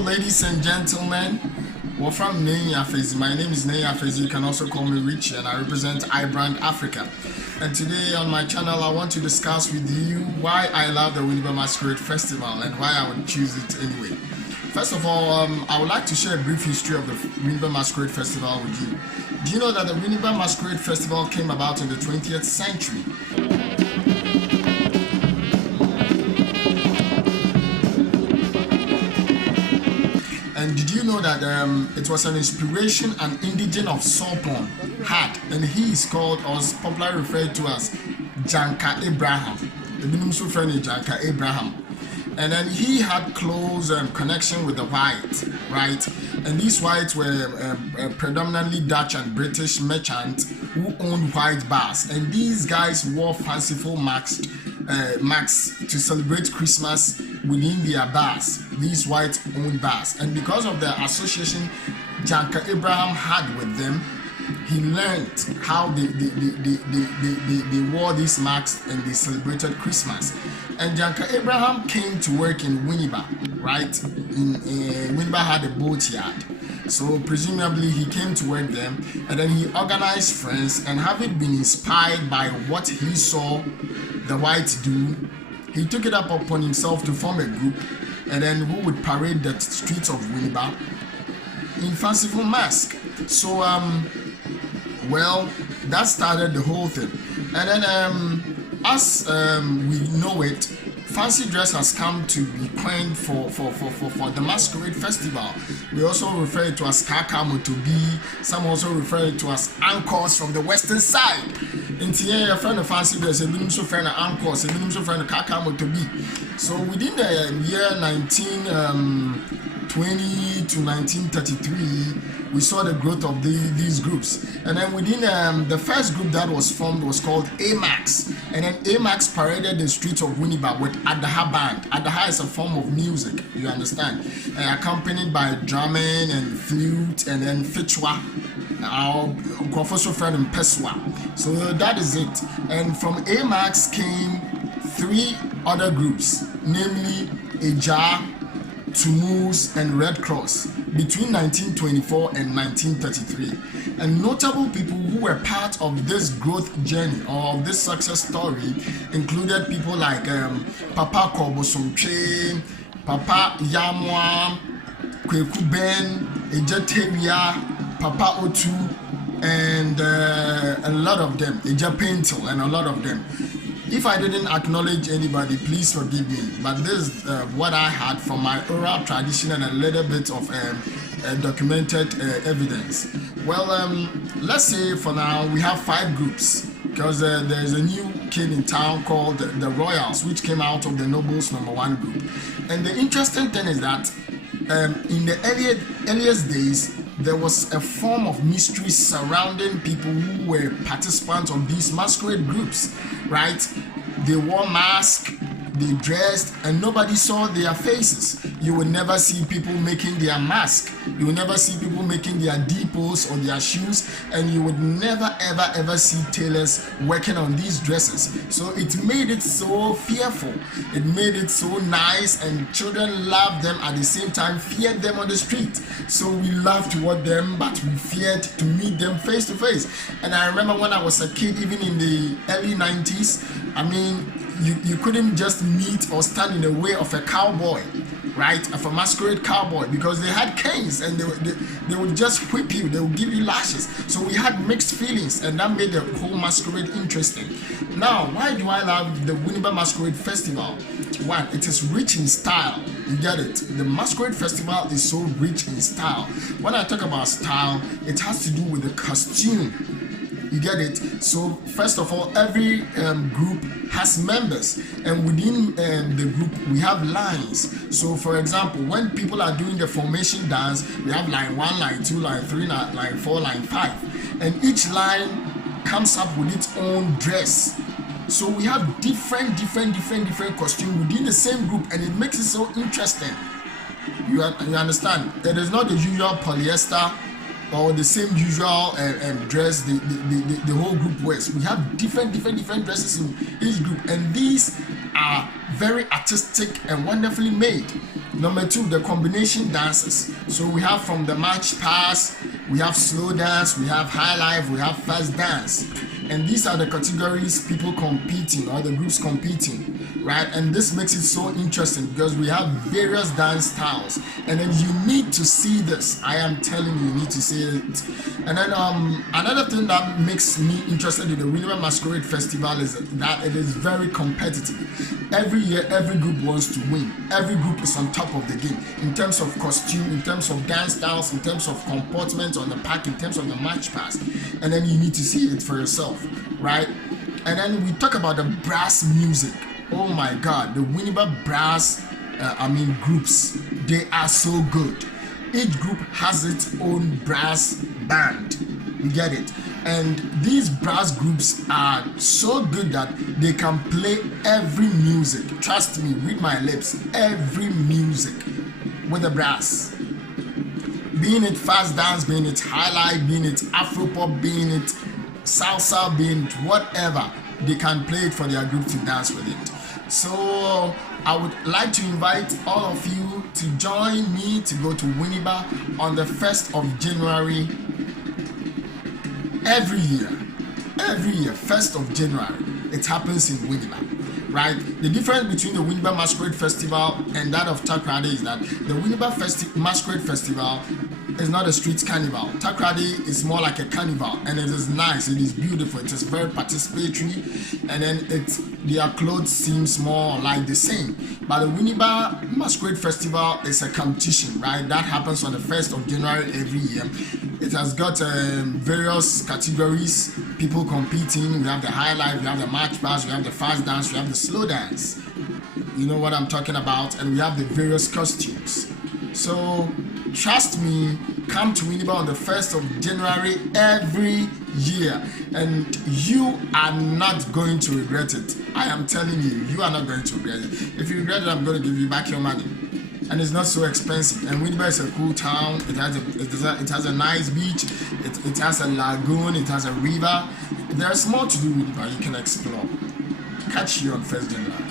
ladies and gentlemen. We're from Neenyi Afedzi. My name is Neenyi Afedzi. You can also call me Richie, and I represent iBrand Africa. And today on my channel, I want to discuss with you why I love the Winneba Masquerade Festival and why I would choose it anyway. First of all, I would like to share a brief history of the Winneba Masquerade Festival with you. Do you know that the Winneba Masquerade Festival came about in the 20th century? And did you know that it was an inspiration an indigene of Sopon had, and he is called, or is popularly referred to as Janka Abraham. The Binumsu friend is Janka Abraham. And then he had close connection with the whites, right? And these whites were predominantly Dutch and British merchants who owned white bars. And these guys wore fanciful masks to celebrate Christmas within their bars, these white-owned bars. And because of the association Janka Abraham had with them, he learned how they wore these masks and they celebrated Christmas. And Janka Abraham came to work in Winneba, right? Winneba had a boat yard. So presumably he came to work there, and then he organized friends, and having been inspired by what he saw the whites do, he took it up upon himself to form a group, and then who would parade the streets of Winneba in fanciful masks. So well, that started the whole thing. And then as we know it, fancy dress has come to be coined for the Masquerade Festival. We also refer it to as Kakamotobi. Some also refer it to as anchors from the western side. In here, a friend of fancy dress, a minimum friend of anchors, a minimum friend of Kakamotobi. So within the year 1920 to 1933, we saw the growth of these groups. And then within the first group that was formed was called AMAX. And then AMAX paraded the streets of Winneba with Adaha band. Adaha is a form of music, you understand, accompanied by drumming and flute and then fichwa, our also friend in Peswa. So that is it. And from AMAX came three other groups, namely Eja, Tumus, and Red Cross between 1924 and 1933. And notable people who were part of this growth journey or of this success story included people like Papa Kobosomche, Papa Yamwa, Kweku Ben, Ejateria, Papa Otu, and a lot of them, Eja Paintel, and a lot of them. If I didn't acknowledge anybody, please forgive me. But this is what I had from my oral tradition and a little bit of documented evidence. Well, let's say for now we have 5 groups, because there's a new kid in town called the Royals, which came out of the Nobles #1 group. And the interesting thing is that in the earliest days, there was a form of mystery surrounding people who were participants of these masquerade groups, right? They wore masks, they dressed, and nobody saw their faces. You will never see people making their mask. You will never see people making their depots or their shoes, and you would never ever see tailors working on these dresses. So it made it so fearful. It made it so nice, and children loved them at the same time, feared them on the street. So we loved to watch them, but we feared to meet them face to face. And I remember when I was a kid, even in the early 90s, I mean, you couldn't just meet or stand in the way of a cowboy, right? Of a masquerade cowboy, because they had canes and they would just whip you, they would give you lashes. So we had mixed feelings, and that made the whole masquerade interesting. Now, why do I love the Winneba Masquerade Festival? One, it is rich in style. You get it? The Masquerade Festival is so rich in style. When I talk about style, it has to do with the costume. You get it? So first of all, every group has members, and within the group we have lines. So for example, when people are doing the formation dance, we have line 1, line 2, line 3, line 4, line 5, and each line comes up with its own dress. So we have different costumes within the same group, and it makes it so interesting. You understand? It is not the usual polyester or the same usual dress the whole group wears. We have different dresses in each group, and these are very artistic and wonderfully made. Number 2, the combination dances. So we have from the march pass, we have slow dance, we have high life, we have fast dance. And these are the categories people competing, or the groups competing, right? And this makes it so interesting because we have various dance styles. And then you need to see this. I am telling you, you need to see it. And then another thing that makes me interested in the Winneba Masquerade Festival is that it is very competitive. Every year, every group wants to win. Every group is on top of the game in terms of costume, in terms of dance styles, in terms of comportment on the park, in terms of the march pass. And then you need to see it for yourself, right? And then we talk about the brass music. Oh my God, the Winneba brass, groups, they are so good. Each group has its own brass band. You get it? And these brass groups are so good that they can play every music. Trust me, read my lips. Every music with the brass. Being it fast dance, being it high life, being it Afro pop, being it salsa, being it whatever, they can play it for their group to dance with it. So I would like to invite all of you to join me to go to Winneba on the 1st of January every year, 1st of January, it happens in Winneba, right? The difference between the Winneba Masquerade Festival and that of Takoradi is that the Winneba Masquerade Festival is not a street carnival. Takoradi is more like a carnival, and it is nice, it is beautiful, it is very participatory, and then their clothes seems more like the same. But the Winneba Masquerade Festival is a competition, right? That happens on the 1st of January every year. It has got various categories, people competing. We have the high life, we have the march pass, we have the fast dance, we have the slow dance. You know what I'm talking about? And we have the various costumes. So trust me, come to Winneba on the 1st of January every year, and you are not going to regret it. I am telling you, you are not going to regret it. If you regret it, I'm going to give you back your money. And it's not so expensive. And Winneba is a cool town. It has a nice beach. It has a lagoon. It has a river. There's more to do with Winneba. You can explore. Catch you on 1st January.